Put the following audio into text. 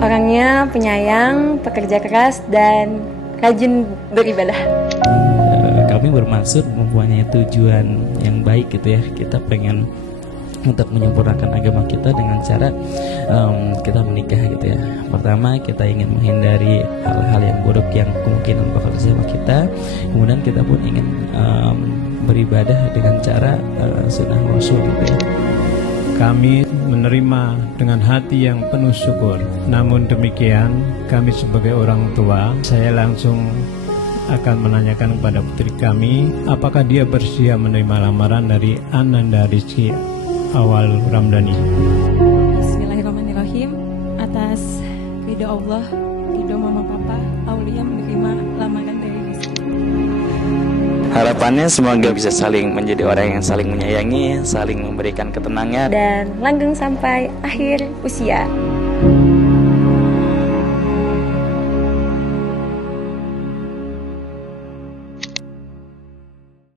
Orangnya penyayang, pekerja keras, dan rajin beribadah. Kami bermaksud mempunyai tujuan yang baik gitu ya. Kita pengen untuk menyempurnakan agama kita dengan cara kita menikah gitu ya. Pertama, kita ingin menghindari hal-hal yang buruk yang kemungkinan bakal terjadi sama kita. Kemudian kita pun ingin beribadah dengan cara sunnah Rasul gitu ya. Kami menerima dengan hati yang penuh syukur. Namun demikian, kami sebagai orang tua, saya langsung akan menanyakan kepada putri kami, apakah dia bersedia menerima lamaran dari Ananda Rizky Awal Ramdhani. Bismillahirrahmanirrahim. Atas ridho Allah, ridho mama papa, Aulia menerima lamaran dari Rizky. Harapannya semoga bisa saling menjadi orang yang saling menyayangi, saling memberikan ketenangan, Dan langgeng sampai akhir usia.